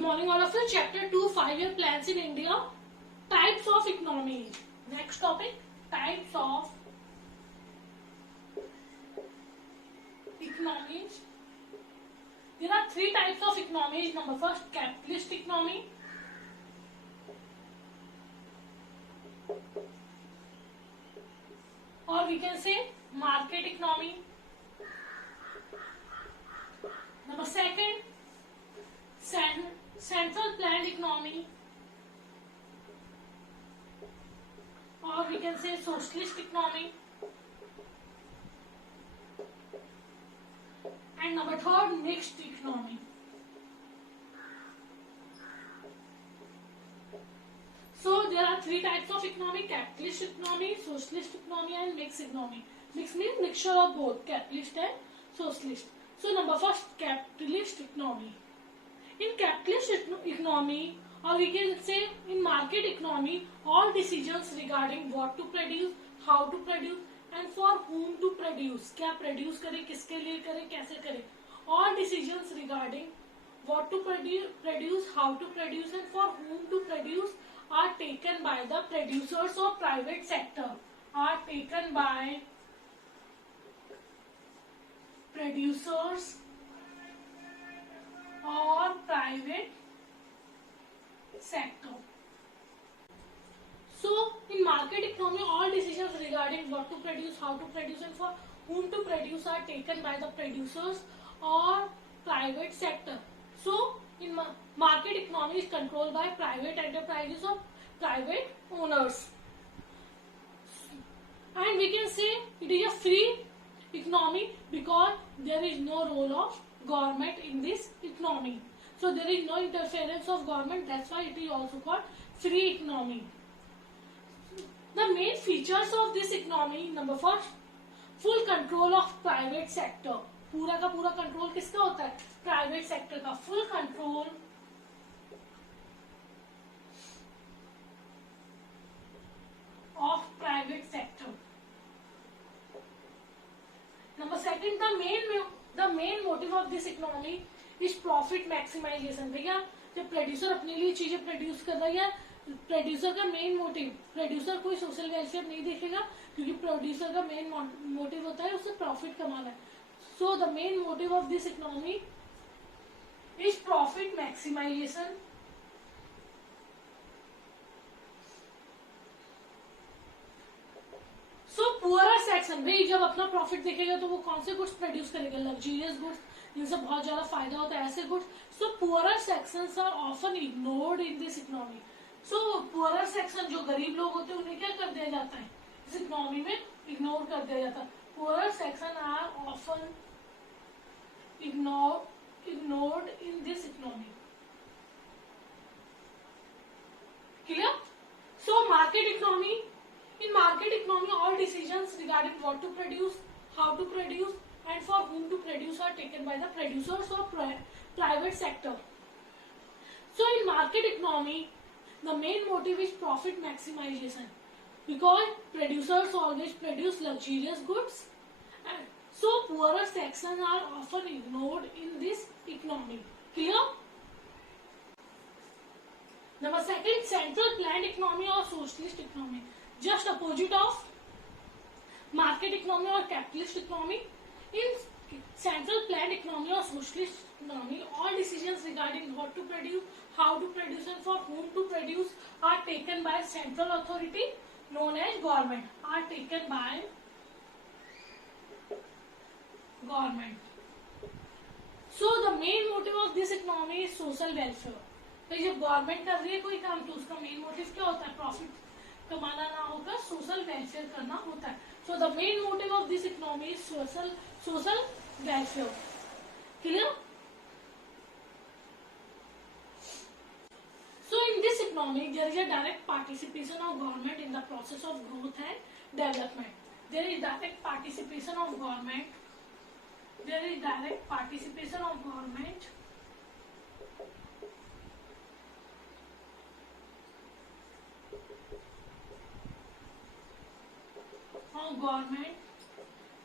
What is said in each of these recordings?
Good morning all of you. Chapter 2, 5-year plans in India. Types of economy. Next topic, types of economies. There are three types of economies. Number first, capitalist economy. Or we can say market economy. Number second, central planned economy, or we can say socialist economy. And number third, mixed economy. So there are three types of economy: capitalist economy, socialist economy, and mixed economy. Mixed means mixture of both capitalist and socialist. So number first, capitalist economy. In capitalist economy, or we can say in market economy, all decisions regarding what to produce, how to produce, and for whom to produce, क्या produce करें, किसके लिए करें, कैसे करें, all decisions regarding what to produce, how to produce, and for whom to produce are taken by the producers or private sector. Are taken by producers or private sector. So in market economy, all decisions regarding what to produce, how to produce, and for whom to produce are taken by the producers or private sector. So in market economy is controlled by private enterprises or private owners, and we can say it is a free economy because there is no role of government in this economy. So there is no interference of government. That's why it is also called free economy. The main features of this economy, number first, full control of private sector. पूरा का पूरा control किसका होता है? Private sector का. Full control of private sector. Number second, the main motive of this economy is profit maximization. भैया जब producer अपने लिए चीजें प्रोड्यूस कर रहा है, प्रोड्यूसर का मेन मोटिव, प्रोड्यूसर कोई सोशल वेलफेयर नहीं देखेगा, क्योंकि प्रोड्यूसर का मेन मोटिव होता है उससे प्रॉफिट कमाना. So the main motive of this economy is profit maximisation. So poorer section, भाई जब अपना प्रॉफिट देखेगा तो वो कौन से गुड्स प्रोड्यूस करेगा? लग्जरियस गुड्स, जिनसे बहुत ज्यादा फायदा होता है, ऐसे goods. So poorer sections are often ignored in this economy. So poorer section, जो गरीब लोग होते हैं, उन्हें क्या कर दिया जाता है इस इकोनॉमी में? इग्नोर कर दिया जाता है. Poorer section are often ignored in this economy. Clear? So market economy. In market economy, all decisions regarding what to produce, how to produce, and for whom to produce are taken by the producers or private sector. So in market economy, the main motive is profit maximization because producers always produce luxurious goods, and so poorer sections are often ignored in this economy. Clear? Number second, central planned economy or socialist economy. Just opposite of market economy or capitalist economy. In central planned economy or socialist economy, all decisions regarding what to produce, how to produce, and for whom to produce are taken by central authority known as government. Are taken by government. So the main motive of this economy is social welfare. तो जब government कर रही है कोई काम तो उसका main motive क्या होता है? प्रॉफिट कमाना ना होकर सोशल वेलफेयर करना होता है. सो the main motive of this economy is social welfare. Clear? So in this economy there is a direct participation of government in the process of growth and development. There is direct participation of government. There is direct participation of government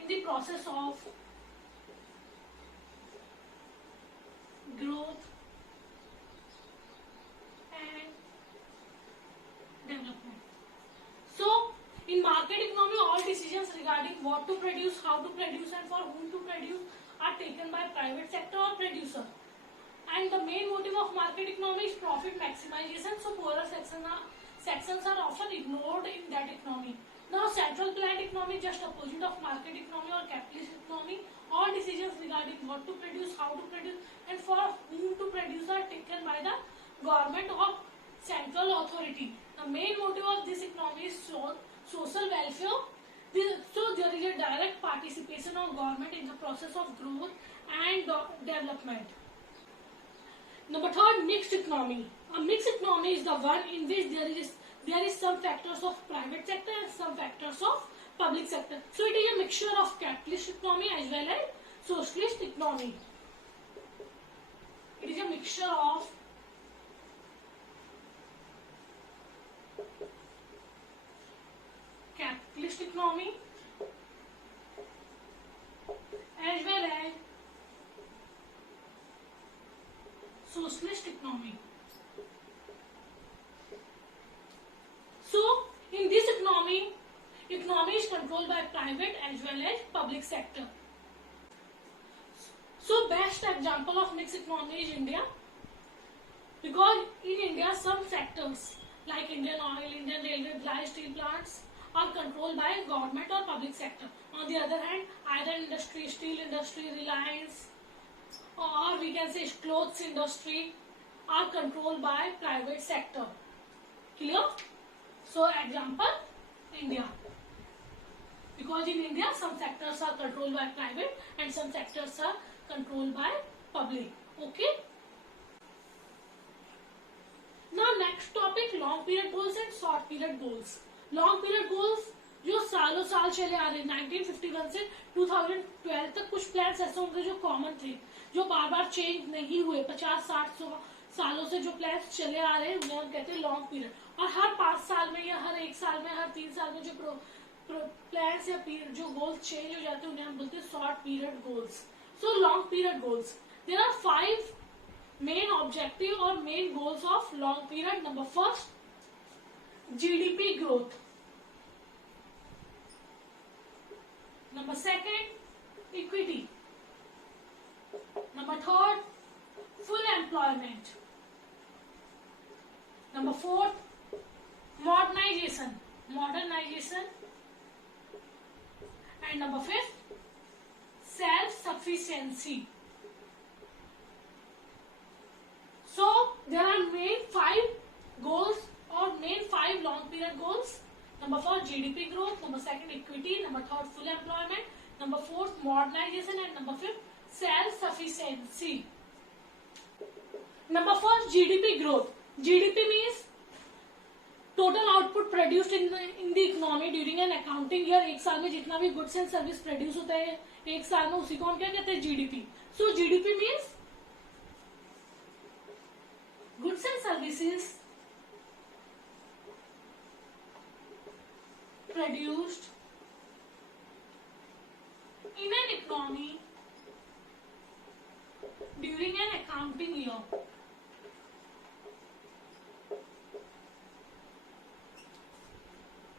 in the process of growth regarding what to produce, how to produce, and for whom to produce are taken by private sector or producer. And the main motive of market economy is profit maximization. So poorer sections are often ignored in that economy. Now central planned economy, just opposite of market economy or capitalist economy. All decisions regarding what to produce, how to produce, and for whom to produce are taken by the government or central authority. The main motive of this economy is social welfare. So there is a direct participation of government in the process of growth and development. Number third, mixed economy. A mixed economy is the one in which there is some factors of private sector and some factors of public sector. So it is a mixture of capitalist economy as well as socialist economy. It is a mixture of capitalist economy as well as socialist economy. So in this economy is controlled by private as well as public sector. So best example of mixed economy is India, because in India some sectors like Indian Oil, Indian Railway, Bhilai steel plants are controlled by government or public sector. On the other hand, iron industry, steel industry, Reliance, or we can say clothes industry are controlled by private sector. Clear? So example, India. Because in India some sectors are controlled by private and some sectors are controlled by public. Okay? Now next topic, long period goals and short period goals. Long period goals जो सालों साल चले आ रहे हैं 1951 से 2012 तक, कुछ plans ऐसे होंगे जो कॉमन थे, जो बार बार चेंज नहीं हुए, 50-60 सालों से जो प्लान्स चले आ रहे हैं वो हम कहते हैं लॉन्ग पीरियड. और हर 5 साल में या हर 1 साल में, हर 3 साल में जो प्लान्स या जो गोल्स चेंज हो जाते हैं उन्हें हम बोलते हैं short period goals. So long period goals, there are 5 main objective और main goals of long period. Number first, GDP growth. Number second, equity. Number third, full employment. Number fourth, modernization. And number fifth, self-sufficiency. So there are main 5 goals or main 5 long period goals. Number 1, GDP growth. Number 2, equity. Number 3, full employment. Number 4, modernization. And number 5, self-sufficiency. Number 1, GDP growth. GDP means total output produced in the economy during an accounting year. एक साल में जितना भी goods and service produce होता है एक साल में, उसी को हम क्या कहते हैं, GDP. So GDP means goods and services produced in an economy during an accounting year.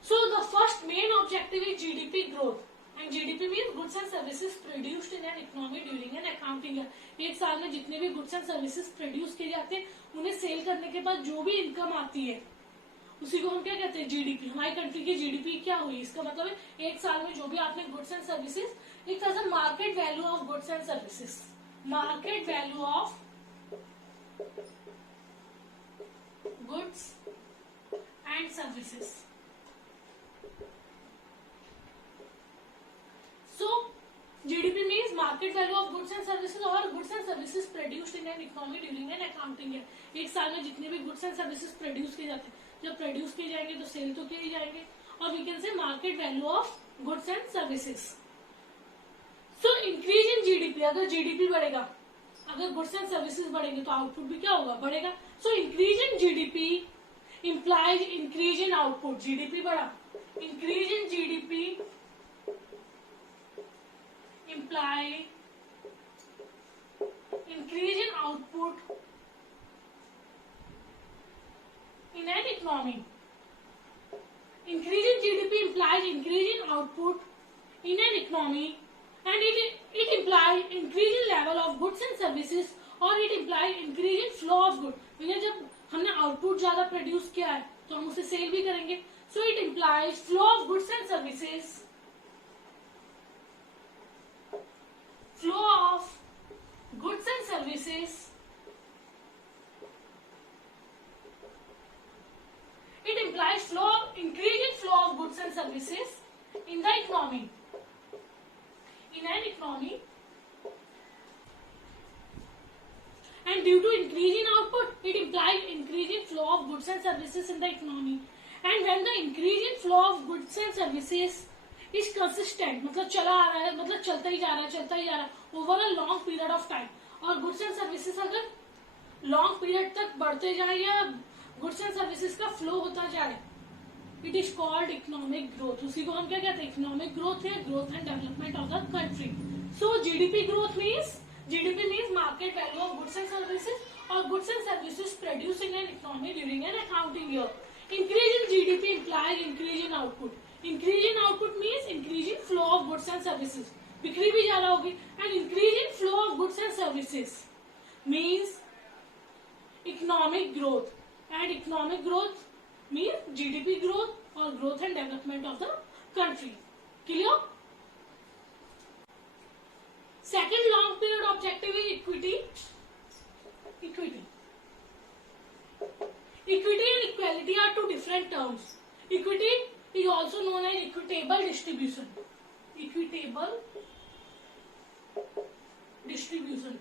So the first main objective is GDP growth, and GDP means goods and services produced in an economy during an accounting year. एक साल में जितने भी goods and services produce किए जाते हैं उन्हें cell करने के बाद जो भी इनकम आती है उसी को हम क्या कहते हैं, जीडीपी. हमारी कंट्री की जीडीपी क्या हुई, इसका मतलब है एक साल में जो भी आपने goods and services, it is a market value of goods and services. Market value of goods and services. So GDP means market value of goods and services or goods and services produced in an economy during an accounting year. एक साल में जितने भी goods and services produce किए जाते हैं, जब produce किए जाएंगे तो सेल तो किए जाएंगे, और we can say market value of goods and services. So increase in GDP, अगर जीडीपी बढ़ेगा, अगर गुड्स एंड सर्विसेज बढ़ेंगे तो आउटपुट भी क्या होगा, बढ़ेगा. So increase in GDP implies increase in output. GDP बढ़ा, increase in GDP imply increase in output in an economy. Increase in GDP implies increase in output in an economy, and it implies increase in level of goods and services, or it implies increase in flow of goods. भैया जब हमने output ज्यादा produce किया है तो हम उसे cell भी करेंगे. So it implies flow of goods and services. Flow of goods and services. It implies increase in flow of goods and services in the economy. In an economy, and due to increase in output, it implies increase in flow of goods and services in the economy. And when the increase in flow of goods and services is consistent, मतलब चला आ रहा है, मतलब चलता ही जा रहा है over a long period of time, और goods and services अगर long period तक बढ़ते जाए या goods and services का flow होता जाए, it is called economic growth. उसी को हम क्या कहते हैं? Economic growth है, growth and development of the country. So GDP growth means market value of goods and services, or goods and services produced in an economy during an accounting year. Increase in GDP implies increase in output. Increase in output means increase in flow of goods and services. बिक्री भी ज्यादा होगी. And increase in flow of goods and services means economic growth. And economic growth means GDP growth or growth and development of the country. Clear? Second long period objective is equity. Equity and equality are two different terms. Equity is also known as equitable distribution. Equitable distribution.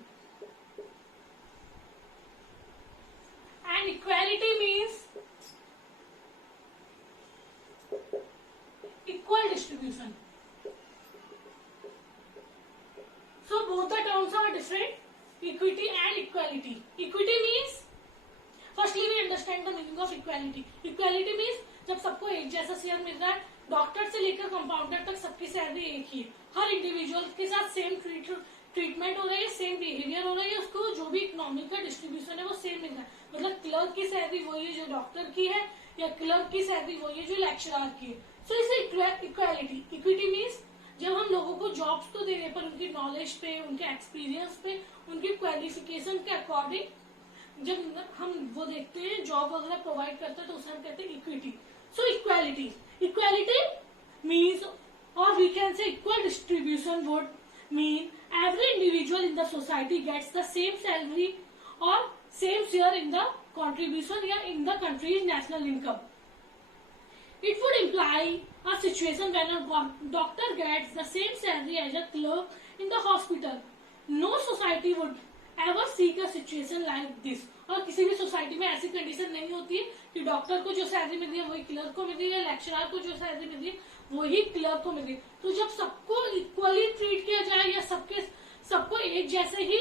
And equality means equal distribution. So both the terms are different. Equity and equality. Equity means, firstly we understand the meaning of equality. Equality means जब सबको एक जैसा share मिल रहा है, doctor से लेकर compounder तक सबकी सैलरी एक ही है, हर इंडिविजुअल के साथ सेम ट्रीटमेंट हो रही है, सेम बिहेवियर हो रही है, उसको जो भी इकोनॉमिक का डिस्ट्रीब्यूशन है वो सेम मिल रहा है. मतलब क्लर्क की सैलरी वही है जो डॉक्टर की है, या क्लर्क की सैलरी वही है जो लेक्चरर की है. सो इसे इक्वालिटी. इक्विटी मीन्स जब हम लोगों को जॉब्स तो देने पर उनकी नॉलेज पे, उनके एक्सपीरियंस पे, उनकी क्वालिफिकेशन के अकॉर्डिंग जब हम वो देखते हैं, जॉब वगैरह प्रोवाइड करते हैं, तो उसे हम कहते हैं इक्विटी. सो इक्वालिटी मीन्स, और we can say equal distribution would mean every individual in the society gets the same salary or same share in the contribution या in the country's national income. It would imply a situation when a doctor gets the same salary as a clerk in the hospital. No society would ever seek a situation like this. और किसी भी society में ऐसी condition नहीं होती है कि doctor को जो सैलरी मिल रही है वही क्लर्क को मिल रही है, लेक्चरर को जो सैलरी मिल रही है वही क्लर्क को मिल रही है. तो जब सबको इक्वली ट्रीट किया जाए या सबको एक जैसे ही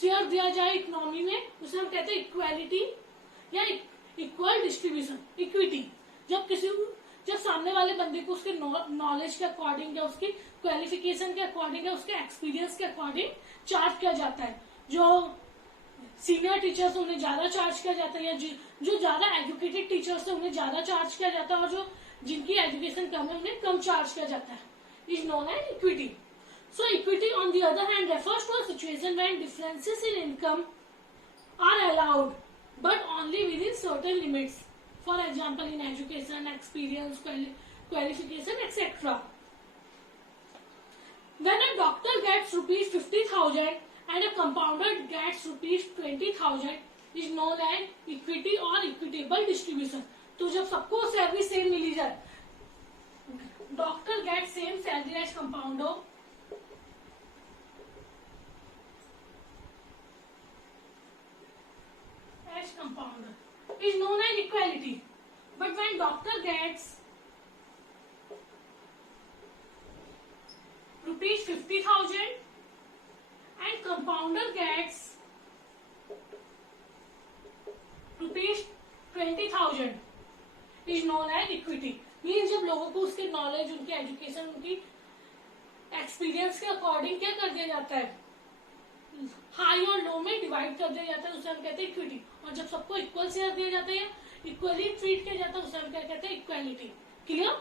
शेयर दिया जाए इकोनॉमी में, उसे हम कहते हैं इक्वालिटी या इक्वल डिस्ट्रीब्यूशन. इक्विटी जब सामने वाले बंदे को उसके नॉलेज के अकॉर्डिंग या उसकी क्वालिफिकेशन के अकॉर्डिंग या उसके एक्सपीरियंस के अकॉर्डिंग चार्ज किया जाता है. जो सीनियर टीचर्स उन्हें ज्यादा चार्ज किया जाता है, या जो ज्यादा एजुकेटेड टीचर्स है उन्हें ज्यादा चार्ज किया जाता है, और जो जिनकी एजुकेशन कम है उन्हें कम चार्ज किया जाता है. Is known as equity. So equity on the other hand refers to a situation when differences in income are allowed but only within certain limits. For example, in education, experience, qualification, etc. When a doctor gets rupees 50,000 and a compounder gets rupees 20,000 is known as equity or equitable distribution. तो जब सबको salary same मिली जाए, doctor get same salary as compounder, is known as equality. But when doctor gets rupees 50,000 and compounder gets rupees 20,000 is known as equity. Means जब लोगों को उसके knowledge, उनके एजुकेशन, उनकी एक्सपीरियंस के अकॉर्डिंग क्या कर दिया जाता है, हाई और लो में डिवाइड कर दिया जाता है, उसे हम कहते हैं इक्विटी. और जब सबको इक्वल शेयर दिया जाता है, इक्वली ट्रीट किया जाता है, उसे हम क्या कहते हैं, इक्वालिटी. क्लियर?